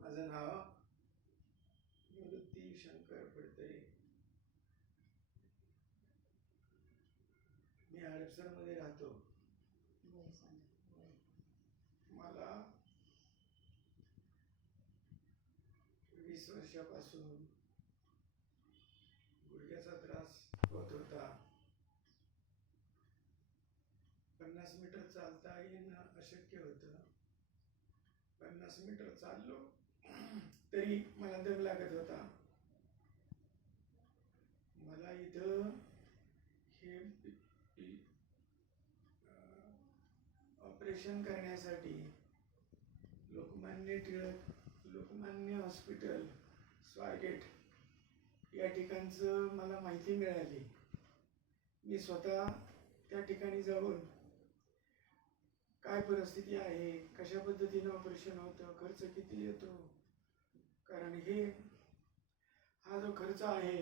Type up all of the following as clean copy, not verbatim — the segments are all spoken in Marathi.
माझं नाव निवृत्ती शंकर पडतरे. मी हडपसरमध्ये राहतो. मला 20 वर्षापासून गुडघ्याचा त्रास होत होता. 50 मीटर चालता येणं अशक्य होतं. 50 मीटर चाललो तरी मला दम लागत होता. मला इथं हे ऑपरेशन करण्यासाठी लोकमान्य हॉस्पिटल स्वारगेट या ठिकाणचं मला माहिती मिळाली. मी स्वतः त्या ठिकाणी जाऊन काय परिस्थिती आहे, कशा पद्धतीने ऑपरेशन होतं, खर्च किती येतो, कारण हा जो खर्च आहे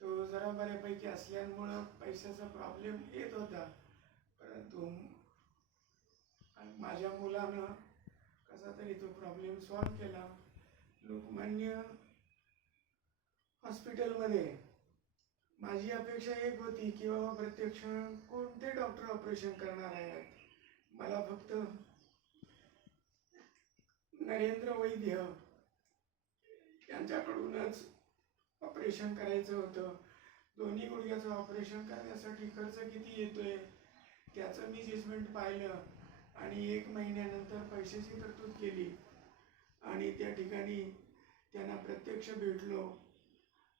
तो जरा बऱ्यापैकी असल्यामुळं पैशाचा प्रॉब्लेम येत होता. परंतु माझ्या मुलानं कसा तरी तो प्रॉब्लेम सॉल्व्ह केला. लोकमान्य हॉस्पिटलमध्ये माझी अपेक्षा एक होती की बाबा प्रत्यक्ष कोणते डॉक्टर ऑपरेशन करणार आहेत. मला फक्त नरेंद्र वैद्य यांच्याकडूनच ऑपरेशन करायचं होतं. दोन्ही गुडघ्याचं ऑपरेशन करण्यासाठी खर्च किती येतोय त्याचं मी जजमेंट पाहिलं आणि 1 महिन्यानंतर पैशाची तरतूद केली आणि त्या ठिकाणी त्यांना प्रत्यक्ष भेटलो.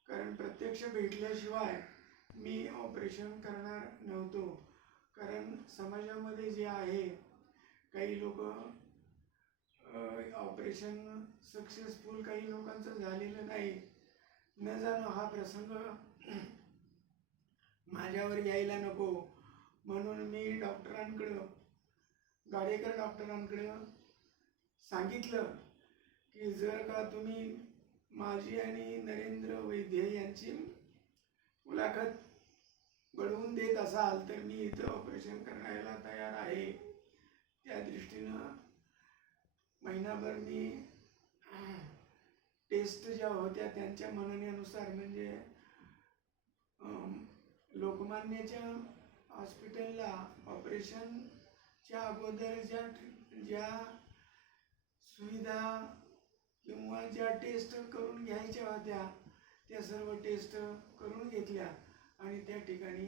कारण प्रत्यक्ष भेटल्याशिवाय मी ऑपरेशन करणार नव्हतो. कारण समाजामध्ये जे आहे काही लोक ऑपरेशन सक्सेसफुल काही लोकांचं झालेलं नाही. न जाणं हा प्रसंग माझ्यावर यायला नको म्हणून मी गाडेकर डॉक्टरांकडं सांगितलं की जर का तुम्ही माझी आणि नरेंद्र वैद्य यांची मुलाखत घडवून देत असाल तर मी इथं ऑपरेशन करायला तयार आहे. त्या दृष्टीनं महिनाभर मी टेस्ट ज्या होत्या त्यांच्या म्हणण्यानुसार म्हणजे लोकमान्यच्या हॉस्पिटलला ऑपरेशनच्या अगोदर ज्या सुविधा किंवा ज्या टेस्ट करून घ्यायच्या होत्या त्या सर्व टेस्ट करून घेतल्या आणि त्या ठिकाणी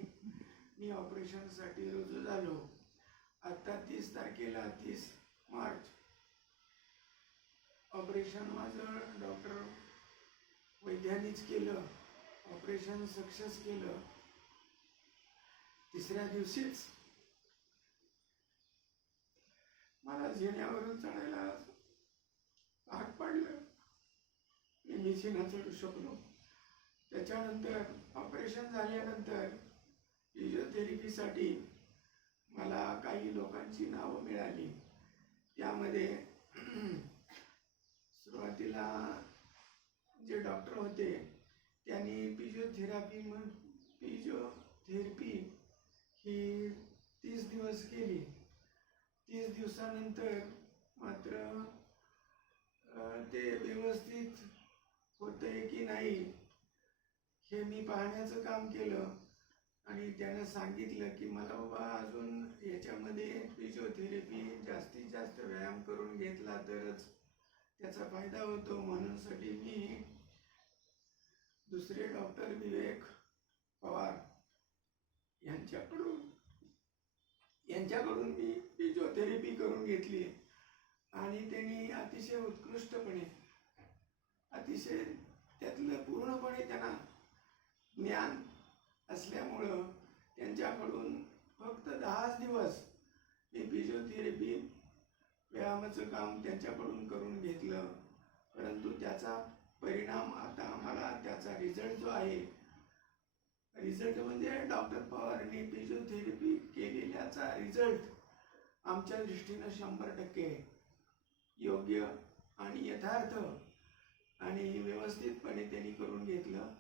मी ऑपरेशनसाठी रुजू झालो. आता 30 तारखेला 30 मार्च ऑपरेशन माझं डॉक्टर वैद्यांनीच केलं. ऑपरेशन सक्सेस केलं. 3ऱ्या दिवशीच मला जिन्यावरून चढायला भाग पडलं. मी मिशिना चढू शकलो. त्याच्यानंतर ऑपरेशन झाल्यानंतर फिजिओथेरपीसाठी मला काही लोकांची नावं मिळाली. त्यामध्ये सुरुवातीला जे डॉक्टर होते त्यांनी फिजिओथेरपी ही 30 दिवस केली. 30 दिवसानंतर मात्र ते व्यवस्थित होतंय की नाही हे मी पाहण्याचं काम केलं आणि त्यानं सांगितलं की मला बाबा अजून याच्यामध्ये फिजिओथेरपी जास्तीत जास्त व्यायाम करून घेतला तरच त्याचा फायदा होतो. म्हणूनसाठी मी दुसरे डॉक्टर विवेक पवार यांच्याकडून मी फिजिओथेरपी करून घेतली आणि त्यांनी अतिशय उत्कृष्टपणे अतिशय त्यातलं पूर्णपणे त्यांना ज्ञान असल्यामुळं त्यांच्याकडून फक्त 10 दिवस मी फिजिओथेरपी व्यायामाचं काम त्यांच्याकडून करून घेतलं. परंतु त्याचा परिणाम आता मला त्याचा रिझल्ट जो आहे रिझल्ट म्हणजे डॉक्टर पवारांनी फिजिओथेरपी केलेल्याचा रिझल्ट आमच्या दृष्टीनं 100% योग्य आणि यथार्थ आणि व्यवस्थितपणे त्यांनी करून घेतलं.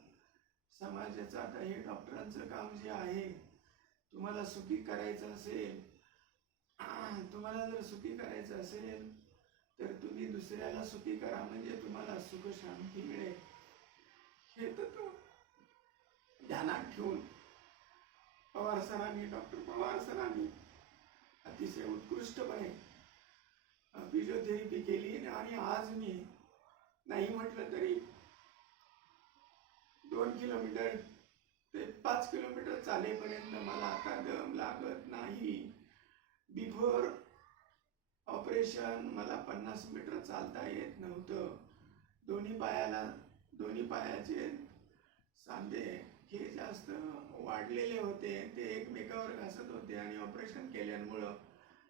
समाजाचं आता हे डॉक्टरांचं काम जे आहे तुम्हाला सुखी करायचं असेल तर तुम्ही दुसऱ्याला सुखी करा म्हणजे तुम्हाला सुख शांती मिळेल, हे तत्व ध्यानात ठेवून पवार सरांनी, डॉक्टर पवार सरांनी अतिशय उत्कृष्टपणे फिजिओथेरपी केली आणि आज मी नाही म्हटलं तरी 2 किलोमीटर ते 5 किलोमीटर चालेपर्यंत मला आता दम लागत नाही. बिफोर ऑपरेशन मला 50 मीटर चालता येत नव्हतं. दोन्ही पायाचे सांधे हे जास्त वाढलेले होते, ते एकमेकावर घासत होते आणि ऑपरेशन केल्यामुळं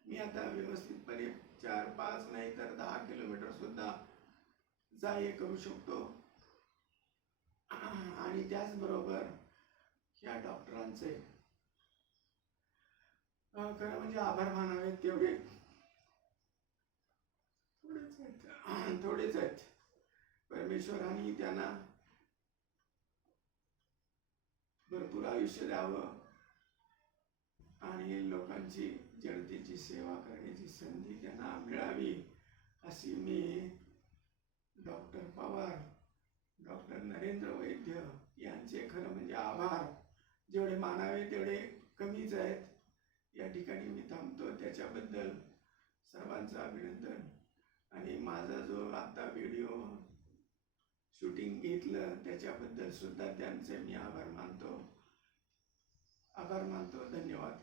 मी आता व्यवस्थितपणे 4-5 नाही तर 10 किलोमीटर सुद्धा जा ये करू शकतो. आणि त्याचबरोबर या डॉक्टरांचे खरं म्हणजे आभार मानावे तेवढे थोडेच आहेत. परमेश्वराने त्यांना भरपूर आयुष्य द्यावं आणि लोकांची जनतेची सेवा करण्याची संधी त्यांना मिळावी अशी मी डॉक्टर पवार, डॉक्टर नरेंद्र वैद्य यांचे खरं म्हणजे आभार जेवढे मानावे तेवढे कमीच आहेत. या ठिकाणी मी थांबतो. त्याच्याबद्दल सर्वांचं अभिनंदन. आणि माझा जो आता व्हिडिओ शूटिंग घेतलं त्याच्याबद्दल सुद्धा त्यांचे मी आभार मानतो. धन्यवाद.